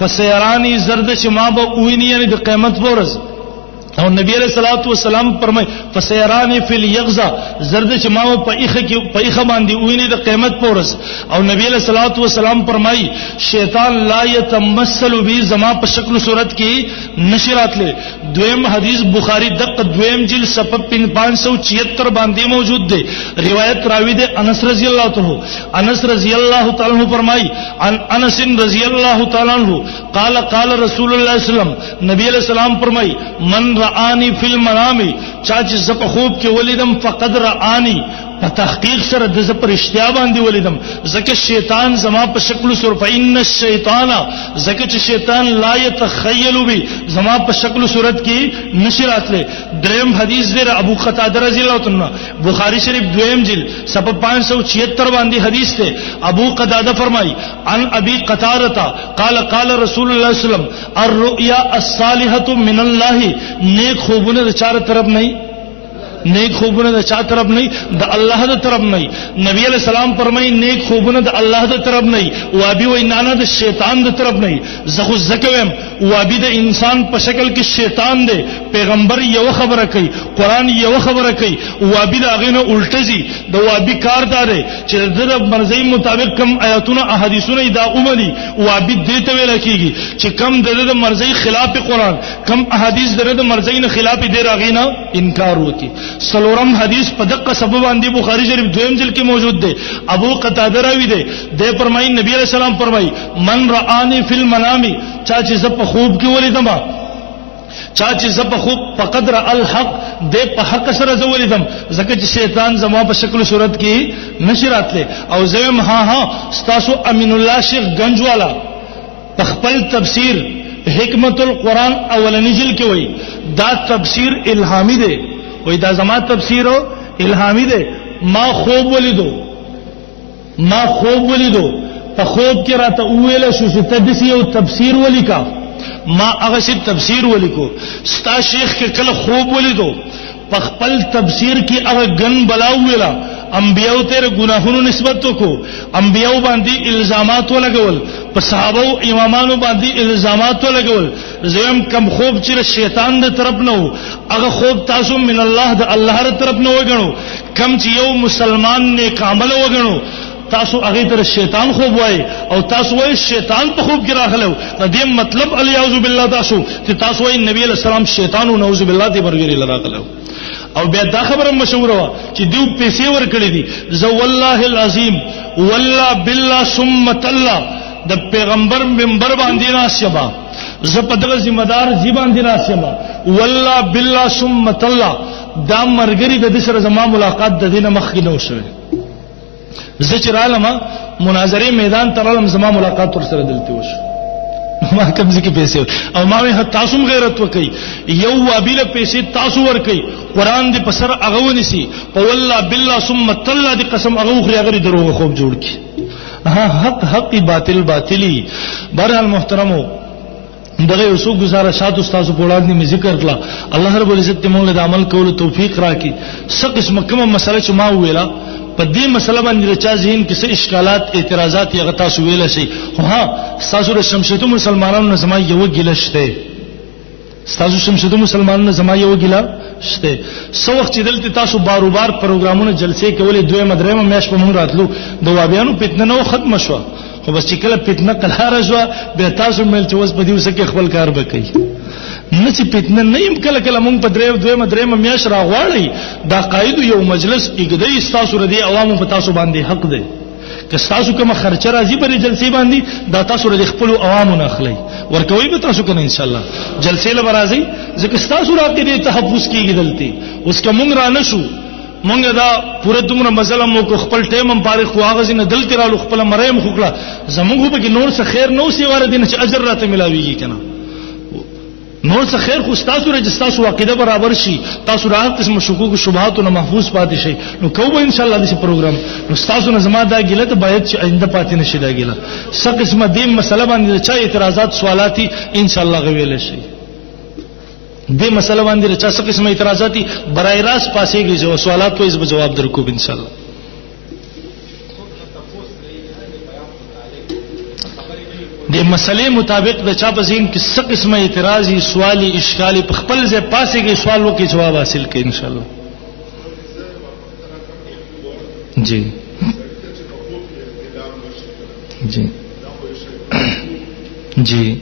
فسيرانی زرد چې ما به ویني یعنی د قیامت ورځ او نبی علیہ الصلوۃ والسلام فرمای فسيرانی فی الیغزا زرد چې ما په ایخه باندې ویني د قیامت پورز او نبی علیہ الصلوۃ والسلام فرمای شیطان لا یتمثل بی زما په شکل صورت کې نشرات له دویم حدیث بخاری دق دویم جلد صفحه 576 باندې موجود دی روایت راوی دی انس رضی اللہ تعالی عنہ فرمای عن انس رضی اللہ تعالی عنہ قال رسول اللہ صلی اللہ علیہ وسلم نبی علیہ السلام فرمای من رآنی فی المنام چاچ زپ خوب کې ولیدم فقد رآنی په تحقیق سره د زپ رښتیا باندې ولیدم ځکه شیطان زما په شکل سر فإن الشیطان ځکه چې شیطان لا يتخیل بی زما په شکل صورت کې نشرات له دریم حدیث دی ابو قتاده رضی الله عنه بخاری شریف دویم جلد صفحه 576 باندې حدیث ته ابو قتاده فرمای عن ابي قتاده قال رسول الله صلی الله علیه وسلم الرؤيا الصالحه من الله نیک خوبونه د چار طرف نه نیک خوبونه د چا طرف نه د الله د طرف نه نبی علیہ السلام فرمای نیک خوبونه د الله د طرف نه وابي وای نه د شیطان د طرف نه زخو زکوم وابي د انسان په شکل کې شیطان دی پیغمبر یو خبره کوي قران یو خبره کوي وابي د اغینه الټزي د وابي کار دار چې د مرزي مطابق کم آیاتونه احادیثونه دا اوملي وابي دې ته ویل کیږي چې کم د مرزي خلاف قران کم احادیث د مرزي نه خلاف دی راغینا انکار وکي سلورم حدیث په دقه سبب باندې بخاری شریف دویم جلد کې موجود دی ابو قتاده راوی دی د فرمایي نبی علیہ السلام فرمایي من رآنی فی المنام چا چې زپ خوب کې ولیدم چا چې زپ خوب فقد رأى الحق د په حق سره زولیدم ځکه چې شیطان زما په شکل صورت کې نشرات له او زم ها ستاسو امین الله شیخ گنج والا خپل تفسیر حکمت القرآن اولنی جلد کې وایي دا تفسیر الهامی دی وای دا زما تفسیر الهامی دی ما خوب ولیدو په خوب کې راته ویل شو چې تدسی یو تفسیر ولیکا ما هغه شی تفسیر ولیکو ستا شیخ کې کله خوب ولیدو په خپل تفسیر کې هغه ګن بلاو ویلا انبیاء ته ګناهونو نسبت کو انبیاء باندې الزامات ولګول په صحابه او امامانو باندې الزامات ولګول زم کم خوب چې شیطان د طرف نه هغه خوب تاسو من الله د الله تر طرف نه وګڼو کم چې یو مسلمان نیک عمل وګڼو تاسو هغه تر شیطان خوب وای او تاسو وای شیطان په خوب کې راغلو د دې مطلب الیاذ بالله تاسو چې تاسو وای نبی علیہ السلام شیطان او نعوذ بالله دې برګری لراغلو او بیا دا خبره مشهوره وا چې دیو پیسې ورکړي دي زو والله العظیم والله بالله ثم الله د پیغمبر منبر باندې ناسبا ز په دغه ذمہ دار زی باندې ناسبا والله بالله ثم الله دا مرګري د دې سره زما ملاقات د دینه مخ کې نو شوه زچ رالما مناظره میدان ترالم زما ملاقات ور سره دلته وشو ما کوم ځکه پیسې او ما وه تاسو غیرت وکي یو وابله پیسې تاسو ور کوي قران دې پسر هغه ونسی په والله بالله ثم الله دې قسم هغه خو هغه دروغ خوب جوړ کی حق باطل باطلی بهرحال محترمو دغه یوسف گزارشات استاد په وړاندې می ذکر کړه الله رب العزت موږ د عمل کولو توفیق راکړي څه قسم کومه مسله چې ما ویلا په دې مسله باندې چا ذهن کې څه اشکالات اعتراضات یا غتا سو ویل شي خو ها تاسو د شمشته مسلمانانو زما یو ګیله شته تاسو شمشته مسلمانانو زما یو ګیله شته سو وخت چې دلته تاسو باروبار پروګرامونه جلسې کولې دوه مدرمه میاش په مونږ راتلو د وابیانو فتنه نو ختم شو خو بس چې کله فتنه قلاره شو به تاسو مل چې وس په دې وسه کې خپل کار وکړي نه چې فتنه نه يم کله کله مونږ په دوه مدرمه میاش راغواړي دا قائد یو مجلس اګدې تاسو ردی عوامو په تاسو باندې حق دی که تاسو کوم خرچه راځي په جلسې باندې دا تاسو ردی خپل عوامو نه اخلي ورکوي به تاسو کنه ان شاء الله جلسې له راځي ځکه تاسو راته دې تحفظ کیږي دلته اوس کوم را نشو مونږ دا پوره دومره مسله مو کو خپل ټیم هم فارغ خو هغه نه دلته رالو خپل مریم خوکړه زموږ به نور څه خیر نو سی واره دین چې اجر راته ملاويږي کنه نور څه خیر خو تاسو رج تاسو عقیده برابر شي تاسو راحت قسم شکوک شبهات او محفوظ پاتې شي نو کوم ان شاء الله دې پروګرام نو تاسو نه زما دا ګیله ته باید چې آینده پاتې نشي دا ګیله څه قسمه دې مسله باندې چا اعتراضات سوالاتي ان شاء الله غویل شي دې مسله باندې چا څه قسمه اعتراضاتي برای راست پاسېږي جو سوالات کو یې جواب درکو ان شاء الله د مسلې مطابق د چا په ذهن کې څه قسمه اعتراضي سوالي اشکالي په خپل ځای پاسې کې سوال وکړي جواب حاصل کړي ان شاء الله. جی جی جی